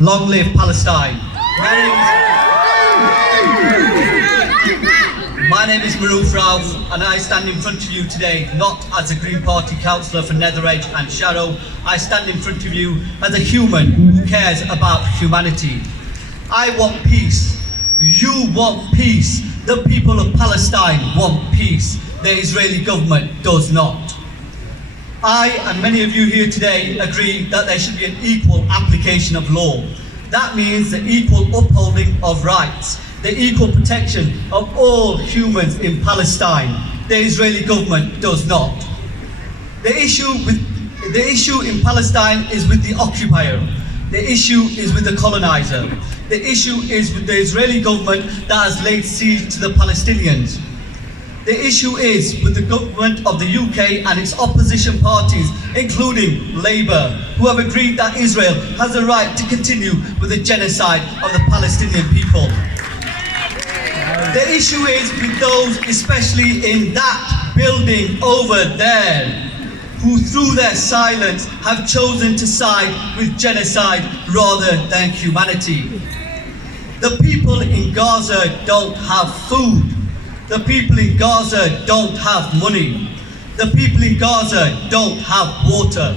Long live Palestine. My name is Maroof Raouf, and I stand in front of you today not as a Green Party councillor for Nether Edge and Sharrow. I stand in front of you as a human who cares about humanity. I want peace. You want peace. The people of Palestine want peace. The Israeli government does not. I and many of you here today agree that there should be an equal application of law. That means the equal upholding of rights, the equal protection of all humans in Palestine. The Israeli government does not. The issue in Palestine is with the occupier. The issue is with the colonizer. The issue is with the Israeli government that has laid siege to the Palestinians. The issue is with the government of the UK and its opposition parties, including Labour, who have agreed that Israel has the right to continue with the genocide of the Palestinian people. The issue is with those, especially in that building over there, who through their silence have chosen to side with genocide rather than humanity. The people in Gaza don't have food. The people in Gaza don't have money. The people in Gaza don't have water.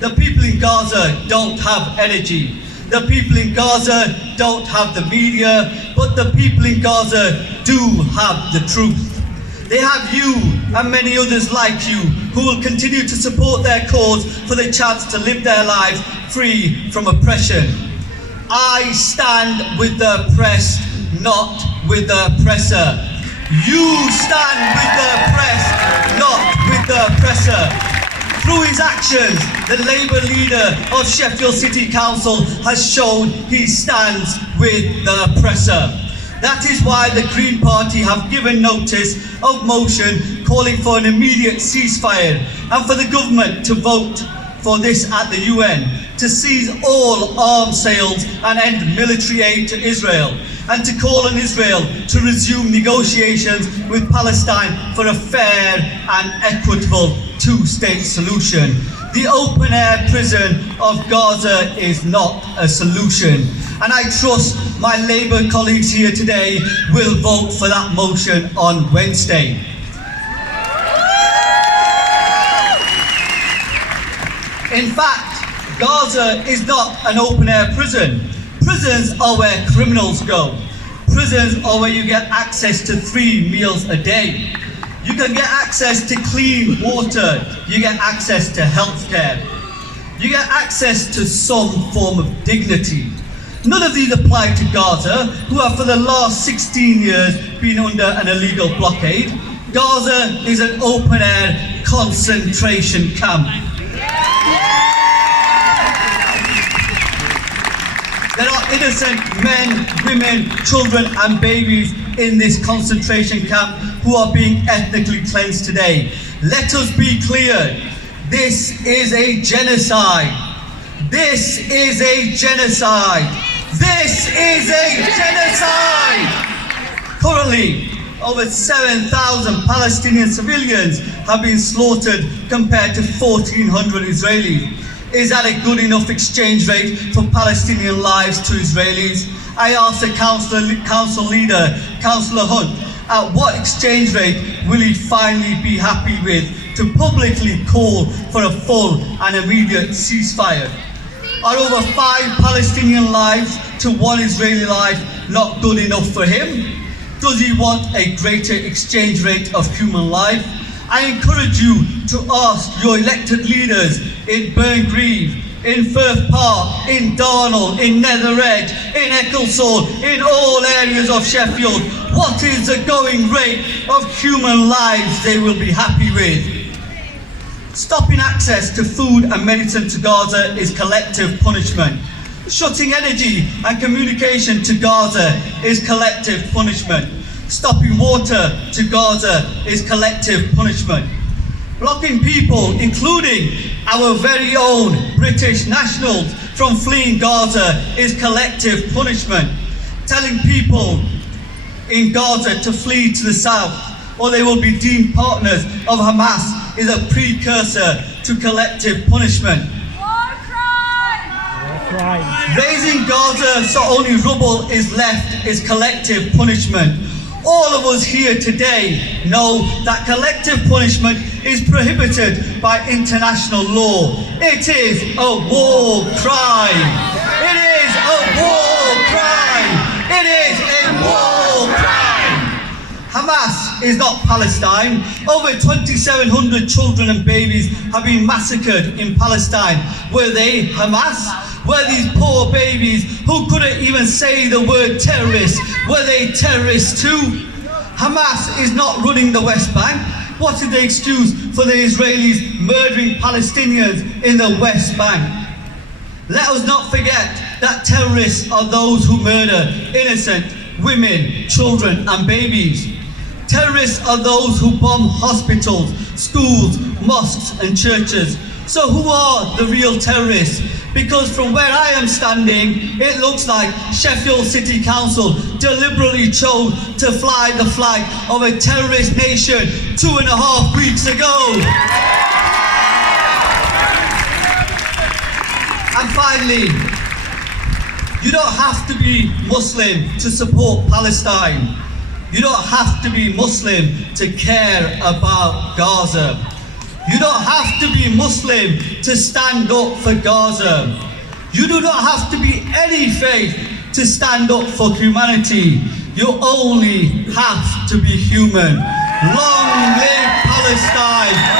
The people in Gaza don't have energy. The people in Gaza don't have the media, but the people in Gaza do have the truth. They have you and many others like you who will continue to support their cause for the chance to live their lives free from oppression. I stand with the oppressed, not with the oppressor. You stand with the oppressed, not with the oppressor. Through his actions, the Labour leader of Sheffield City Council has shown he stands with the oppressor. That is why the Green Party have given notice of motion calling for an immediate ceasefire and for the government to vote for this at the UN, to seize all arms sales and end military aid to Israel, and to call on Israel to resume negotiations with Palestine for a fair and equitable two-state solution. The open-air prison of Gaza is not a solution, and I trust my Labour colleagues here today will vote for that motion on Wednesday. In fact, Gaza is not an open-air prison. Prisons are where criminals go. Prisons are where you get access to 3 meals a day. You can get access to clean water. You get access to healthcare. You get access to some form of dignity. None of these apply to Gaza, who have for the last 16 years been under an illegal blockade. Gaza is an open-air concentration camp. There are innocent men, women, children and babies in this concentration camp who are being ethnically cleansed today. Let us be clear, this is a genocide. This is a genocide. This is a genocide! Currently, over 7,000 Palestinian civilians have been slaughtered compared to 1,400 Israelis. Is that a good enough exchange rate for Palestinian lives to Israelis? I asked the council leader, Councillor Hunt, at what exchange rate will he finally be happy with to publicly call for a full and immediate ceasefire? Are over 5 Palestinian lives to 1 Israeli life not good enough for him? Does he want a greater exchange rate of human life? I encourage you to ask your elected leaders in Burngreave, in Firth Park, in Darnall, in Nether Edge, in Ecclesall, in all areas of Sheffield, what is the going rate of human lives they will be happy with? Stopping access to food and medicine to Gaza is collective punishment. Shutting energy and communication to Gaza is collective punishment. Stopping water to Gaza is collective punishment. Blocking people, including our very own British nationals, from fleeing Gaza is collective punishment. Telling people in Gaza to flee to the south or they will be deemed partners of Hamas is a precursor to collective punishment. Raising Gaza so only rubble is left is collective punishment. All of us here today know that collective punishment is prohibited by international law. It is a war crime. It is a war crime. It is a war crime. Hamas is not Palestine. Over 2,700 children and babies have been massacred in Palestine. Were they Hamas? Were these poor babies who couldn't even say the word terrorist, were they terrorists too? Hamas is not running the West Bank. What is the excuse for the Israelis murdering Palestinians in the West Bank? Let us not forget that terrorists are those who murder innocent women, children and babies. Terrorists are those who bomb hospitals, schools, mosques and churches. So who are the real terrorists? Because from where I am standing, it looks like Sheffield City Council deliberately chose to fly the flag of a terrorist nation 2.5 weeks ago. And finally, you don't have to be Muslim to support Palestine. You don't have to be Muslim to care about Gaza. You don't have to be Muslim to stand up for Gaza. You do not have to be any faith to stand up for humanity. You only have to be human. Long live Palestine!